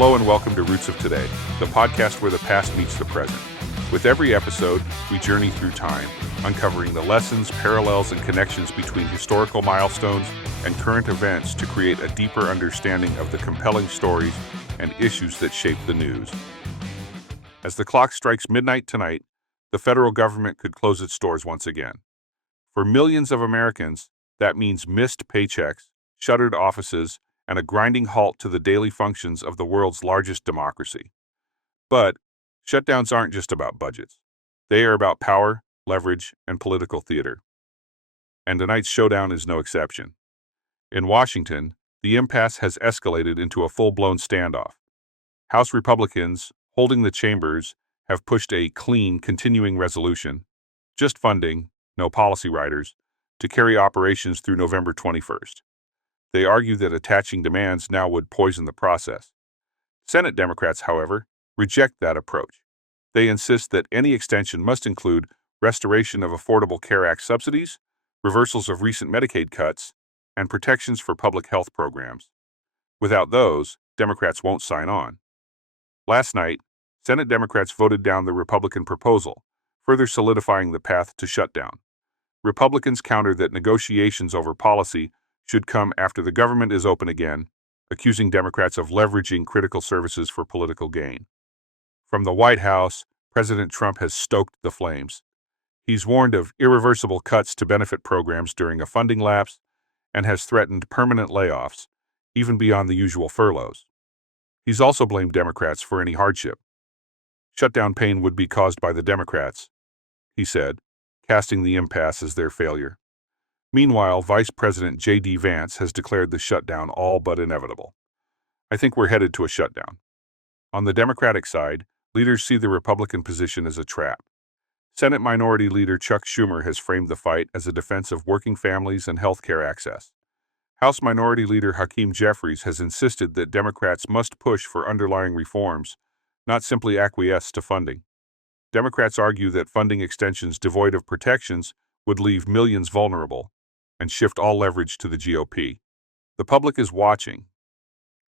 Hello and welcome to Roots of Today, the podcast where the past meets the present. With every episode, we journey through time, uncovering the lessons, parallels, and connections between historical milestones and current events to create a deeper understanding of the compelling stories and issues that shape the news. As the clock strikes midnight tonight, the federal government could close its doors once again. For millions of Americans, that means missed paychecks, shuttered offices, and a grinding halt to the daily functions of the world's largest democracy. But shutdowns aren't just about budgets. They are about power, leverage, and political theater. And tonight's showdown is no exception. In Washington, the impasse has escalated into a full-blown standoff. House Republicans, holding the chambers, have pushed a clean, continuing resolution, just funding, no policy riders, to carry operations through November 21st. They argue that attaching demands now would poison the process. Senate Democrats, however, reject that approach. They insist that any extension must include restoration of Affordable Care Act subsidies, reversals of recent Medicaid cuts, and protections for public health programs. Without those, Democrats won't sign on. Last night, Senate Democrats voted down the Republican proposal, further solidifying the path to shutdown. Republicans countered that negotiations over policy should come after the government is open again, accusing Democrats of leveraging critical services for political gain. From the White House, President Trump has stoked the flames. He's warned of irreversible cuts to benefit programs during a funding lapse and has threatened permanent layoffs, even beyond the usual furloughs. He's also blamed Democrats for any hardship. Shutdown pain would be caused by the Democrats, he said, casting the impasse as their failure. Meanwhile, Vice President J.D. Vance has declared the shutdown all but inevitable. I think we're headed to a shutdown. On the Democratic side, leaders see the Republican position as a trap. Senate Minority Leader Chuck Schumer has framed the fight as a defense of working families and health care access. House Minority Leader Hakeem Jeffries has insisted that Democrats must push for underlying reforms, not simply acquiesce to funding. Democrats argue that funding extensions devoid of protections would leave millions vulnerable and shift all leverage to the GOP. The public is watching,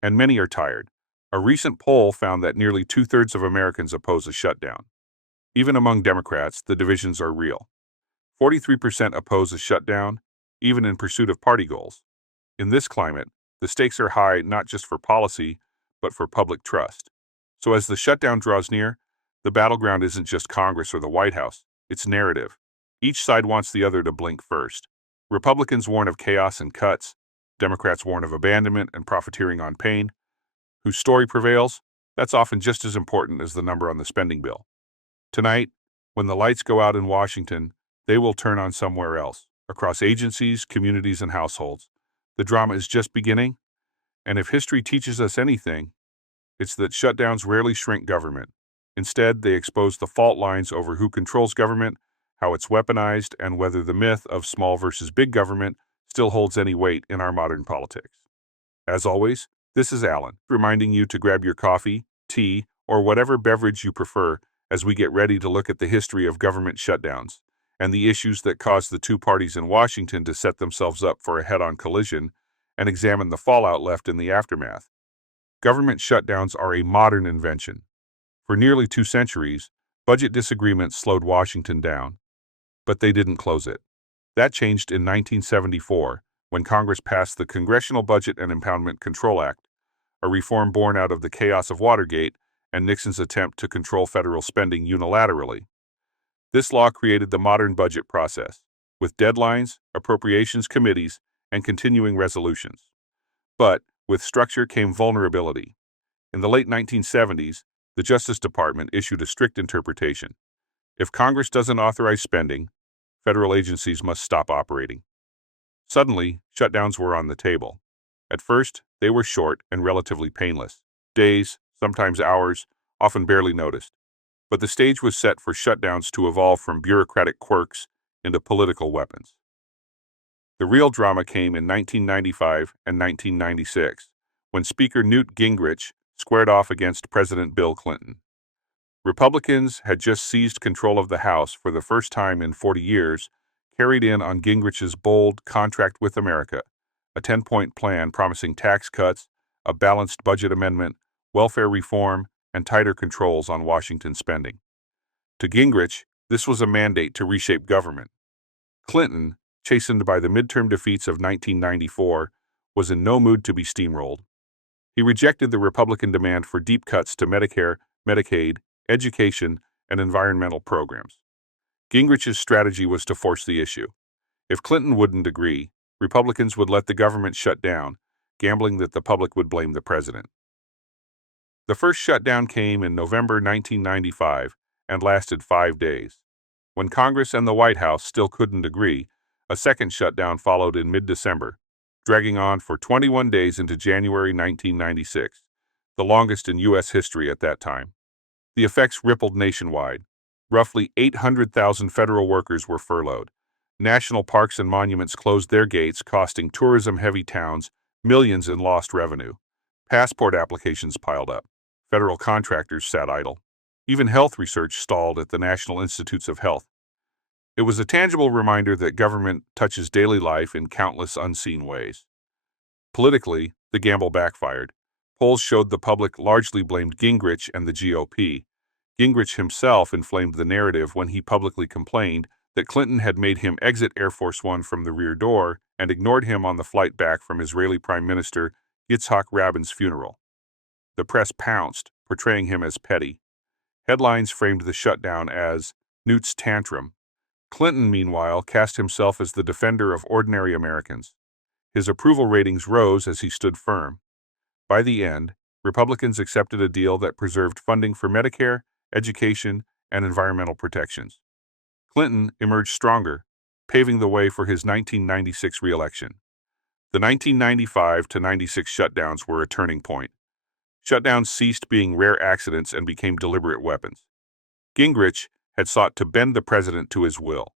and many are tired. A recent poll found that nearly two-thirds of Americans oppose a shutdown. Even among Democrats, the divisions are real. 43% oppose a shutdown, even in pursuit of party goals. In this climate, the stakes are high not just for policy, but for public trust. So as the shutdown draws near, the battleground isn't just Congress or the White House, it's narrative. Each side wants the other to blink first. Republicans warn of chaos and cuts. Democrats warn of abandonment and profiteering on pain. Whose story prevails? That's often just as important as the number on the spending bill. Tonight, when the lights go out in Washington, they will turn on somewhere else, across agencies, communities, and households. The drama is just beginning, and if history teaches us anything, it's that shutdowns rarely shrink government. Instead, they expose the fault lines over who controls government, how it's weaponized, and whether the myth of small versus big government still holds any weight in our modern politics. As always, this is Alan, reminding you to grab your coffee, tea, or whatever beverage you prefer as we get ready to look at the history of government shutdowns and the issues that caused the two parties in Washington to set themselves up for a head-on collision and examine the fallout left in the aftermath. Government shutdowns are a modern invention. For nearly 2 centuries, budget disagreements slowed Washington down, but they didn't close it. That changed in 1974 when Congress passed the Congressional Budget and Impoundment Control Act, a reform born out of the chaos of Watergate and Nixon's attempt to control federal spending unilaterally. This law created the modern budget process, with deadlines, appropriations committees, and continuing resolutions. But with structure came vulnerability. In the late 1970s, the Justice Department issued a strict interpretation. If Congress doesn't authorize spending, federal agencies must stop operating. Suddenly, shutdowns were on the table. At first, they were short and relatively painless. Days, sometimes hours, often barely noticed. But the stage was set for shutdowns to evolve from bureaucratic quirks into political weapons. The real drama came in 1995 and 1996, when Speaker Newt Gingrich squared off against President Bill Clinton. Republicans had just seized control of the House for the first time in 40 years, carried in on Gingrich's bold Contract with America, a 10-point plan promising tax cuts, a balanced budget amendment, welfare reform, and tighter controls on Washington spending. To Gingrich, this was a mandate to reshape government. Clinton, chastened by the midterm defeats of 1994, was in no mood to be steamrolled. He rejected the Republican demand for deep cuts to Medicare, Medicaid, education, and environmental programs. Gingrich's strategy was to force the issue. If Clinton wouldn't agree, Republicans would let the government shut down, gambling that the public would blame the president. The first shutdown came in November 1995 and lasted 5 days. When Congress and the White House still couldn't agree, a second shutdown followed in mid-December, dragging on for 21 days into January 1996, the longest in U.S. history at that time. The effects rippled nationwide. Roughly 800,000 federal workers were furloughed. National parks and monuments closed their gates, costing tourism-heavy towns millions in lost revenue. Passport applications piled up. Federal contractors sat idle. Even health research stalled at the National Institutes of Health. It was a tangible reminder that government touches daily life in countless unseen ways. Politically, the gamble backfired. Polls showed the public largely blamed Gingrich and the GOP. Gingrich himself inflamed the narrative when he publicly complained that Clinton had made him exit Air Force One from the rear door and ignored him on the flight back from Israeli Prime Minister Yitzhak Rabin's funeral. The press pounced, portraying him as petty. Headlines framed the shutdown as Newt's tantrum. Clinton, meanwhile, cast himself as the defender of ordinary Americans. His approval ratings rose as he stood firm. By the end, Republicans accepted a deal that preserved funding for Medicare, education, and environmental protections. Clinton emerged stronger, paving the way for his 1996 re-election. The 1995 to 96 shutdowns were a turning point. Shutdowns ceased being rare accidents and became deliberate weapons. Gingrich had sought to bend the president to his will.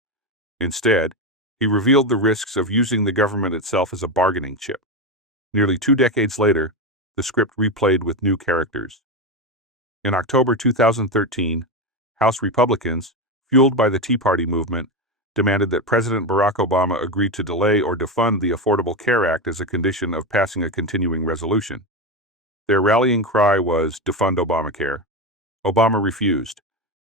Instead, he revealed the risks of using the government itself as a bargaining chip. Nearly 2 decades later, the script replayed with new characters. In October 2013, House Republicans, fueled by the Tea Party movement, demanded that President Barack Obama agree to delay or defund the Affordable Care Act as a condition of passing a continuing resolution. Their rallying cry was, "Defund Obamacare." Obama refused.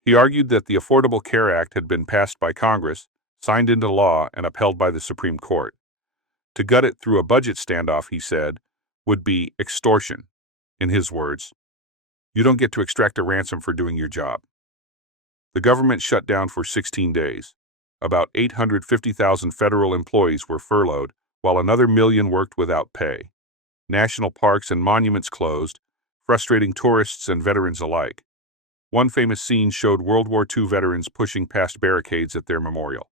He argued that the Affordable Care Act had been passed by Congress, signed into law, and upheld by the Supreme Court. To gut it through a budget standoff, he said, would be extortion. In his words, "You don't get to extract a ransom for doing your job." The government shut down for 16 days. About 850,000 federal employees were furloughed, while another million worked without pay. National parks and monuments closed, frustrating tourists and veterans alike. One famous scene showed World War II veterans pushing past barricades at their memorial.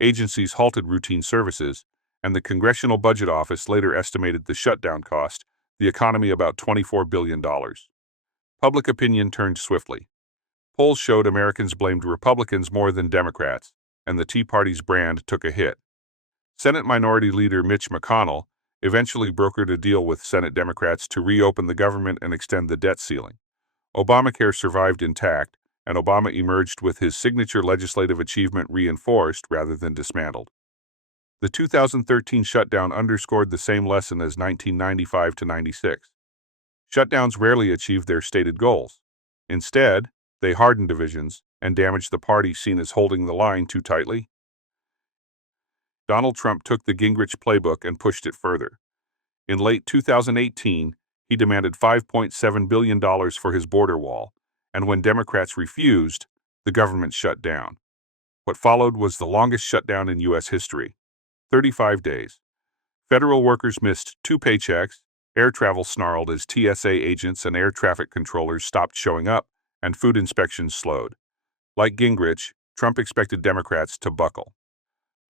Agencies halted routine services, and the Congressional Budget Office later estimated the shutdown cost the economy about $24 billion. Public opinion turned swiftly. Polls showed Americans blamed Republicans more than Democrats, and the Tea Party's brand took a hit. Senate Minority Leader Mitch McConnell eventually brokered a deal with Senate Democrats to reopen the government and extend the debt ceiling. Obamacare survived intact, and Obama emerged with his signature legislative achievement reinforced rather than dismantled. The 2013 shutdown underscored the same lesson as 1995 to 96. Shutdowns rarely achieve their stated goals. Instead, they harden divisions and damage the party seen as holding the line too tightly. Donald Trump took the Gingrich playbook and pushed it further. In late 2018, he demanded $5.7 billion for his border wall, and when Democrats refused, the government shut down. What followed was the longest shutdown in U.S. history, 35 days. Federal workers missed 2 paychecks, air travel snarled as TSA agents and air traffic controllers stopped showing up, and food inspections slowed. Like Gingrich, Trump expected Democrats to buckle.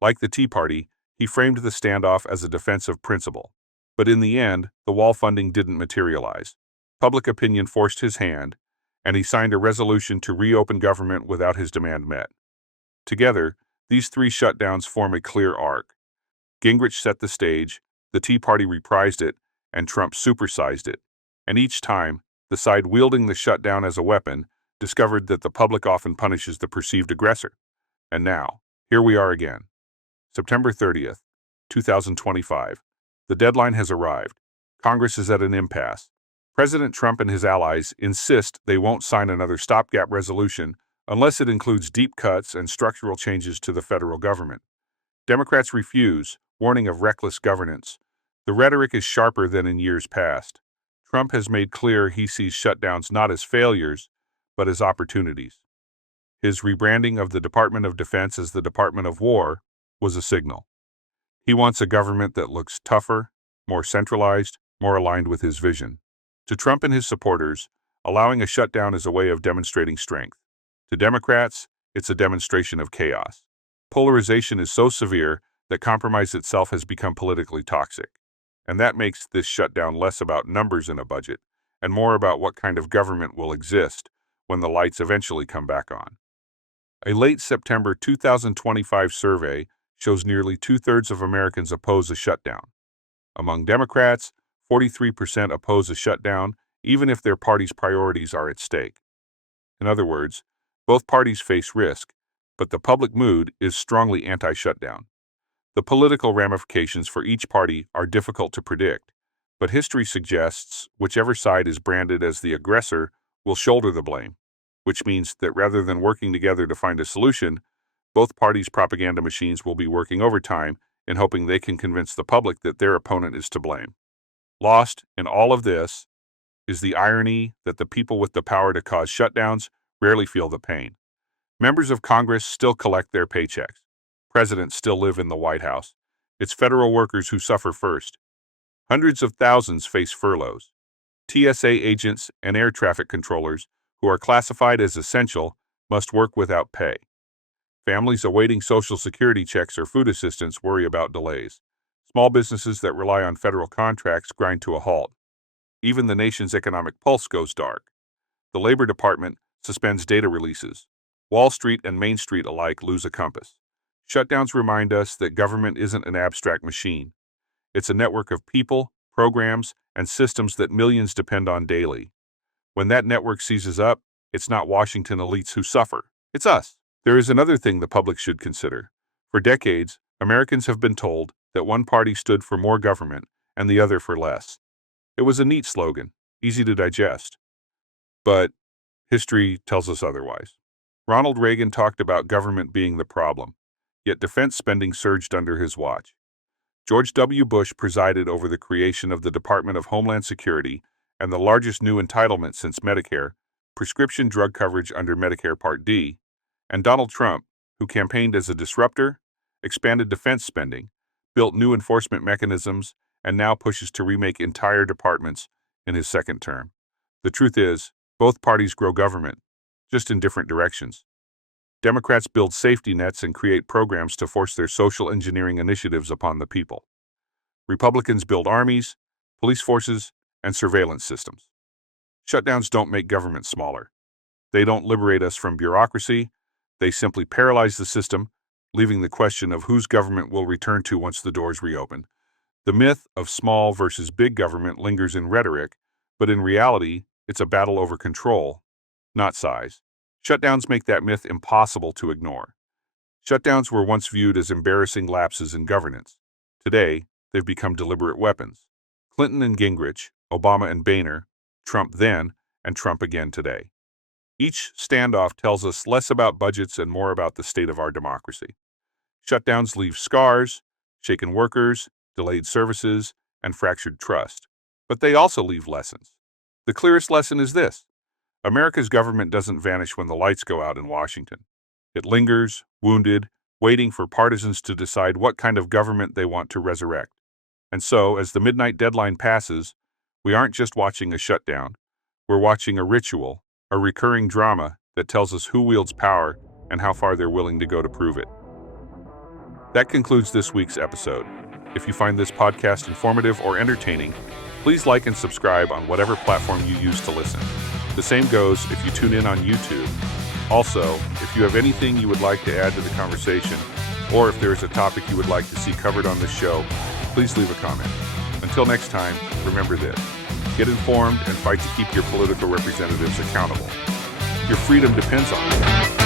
Like the Tea Party, he framed the standoff as a defense of principle. But in the end, the wall funding didn't materialize. Public opinion forced his hand, and he signed a resolution to reopen government without his demand met. Together, these 3 shutdowns form a clear arc. Gingrich set the stage, the Tea Party reprised it, and Trump supersized it. And each time, the side wielding the shutdown as a weapon discovered that the public often punishes the perceived aggressor. And now, here we are again. September 30th, 2025. The deadline has arrived. Congress is at an impasse. President Trump and his allies insist they won't sign another stopgap resolution unless it includes deep cuts and structural changes to the federal government. Democrats refuse, warning of reckless governance. The rhetoric is sharper than in years past. Trump has made clear he sees shutdowns not as failures, but as opportunities. His rebranding of the Department of Defense as the Department of War was a signal. He wants a government that looks tougher, more centralized, more aligned with his vision. To Trump and his supporters, allowing a shutdown is a way of demonstrating strength. To Democrats, it's a demonstration of chaos. Polarization is so severe that compromise itself has become politically toxic. And that makes this shutdown less about numbers in a budget and more about what kind of government will exist when the lights eventually come back on. A late September 2025 survey shows nearly two-thirds of Americans oppose a shutdown. Among Democrats, 43% oppose a shutdown, even if their party's priorities are at stake. In other words, both parties face risk, but the public mood is strongly anti-shutdown. The political ramifications for each party are difficult to predict, but history suggests whichever side is branded as the aggressor will shoulder the blame, which means that rather than working together to find a solution, both parties' propaganda machines will be working overtime in hoping they can convince the public that their opponent is to blame. Lost in all of this is the irony that the people with the power to cause shutdowns rarely feel the pain. Members of Congress still collect their paychecks. Presidents still live in the White House. It's federal workers who suffer first. Hundreds of thousands face furloughs. TSA agents and air traffic controllers who are classified as essential must work without pay. Families awaiting Social Security checks or food assistance worry about delays. Small businesses that rely on federal contracts grind to a halt. Even the nation's economic pulse goes dark. The Labor Department suspends data releases. Wall Street and Main Street alike lose a compass. Shutdowns remind us that government isn't an abstract machine. It's a network of people, programs, and systems that millions depend on daily. When that network seizes up, it's not Washington elites who suffer. It's us. There is another thing the public should consider. For decades, Americans have been told that one party stood for more government and the other for less. It was a neat slogan, easy to digest. But history tells us otherwise. Ronald Reagan talked about government being the problem, yet defense spending surged under his watch. George W. Bush presided over the creation of the Department of Homeland Security and the largest new entitlement since Medicare, prescription drug coverage under Medicare Part D, and Donald Trump, who campaigned as a disruptor, expanded defense spending, built new enforcement mechanisms, and now pushes to remake entire departments in his second term. The truth is, both parties grow government, just in different directions. Democrats build safety nets and create programs to force their social engineering initiatives upon the people. Republicans build armies, police forces, and surveillance systems. Shutdowns don't make government smaller. They don't liberate us from bureaucracy. They simply paralyze the system, leaving the question of whose government will return to once the doors reopen. The myth of small versus big government lingers in rhetoric, but in reality, it's a battle over control, not size. Shutdowns make that myth impossible to ignore. Shutdowns were once viewed as embarrassing lapses in governance. Today, they've become deliberate weapons. Clinton and Gingrich, Obama and Boehner, Trump then, and Trump again today. Each standoff tells us less about budgets and more about the state of our democracy. Shutdowns leave scars, shaken workers, delayed services, and fractured trust. But they also leave lessons. The clearest lesson is this: America's government doesn't vanish when the lights go out in Washington. It lingers, wounded, waiting for partisans to decide what kind of government they want to resurrect. And so, as the midnight deadline passes, we aren't just watching a shutdown. We're watching a ritual, a recurring drama that tells us who wields power and how far they're willing to go to prove it. That concludes this week's episode. If you find this podcast informative or entertaining, please like and subscribe on whatever platform you use to listen. The same goes if you tune in on YouTube. Also, if you have anything you would like to add to the conversation, or if there is a topic you would like to see covered on this show, please leave a comment. Until next time, remember this: get informed and fight to keep your political representatives accountable. Your freedom depends on it.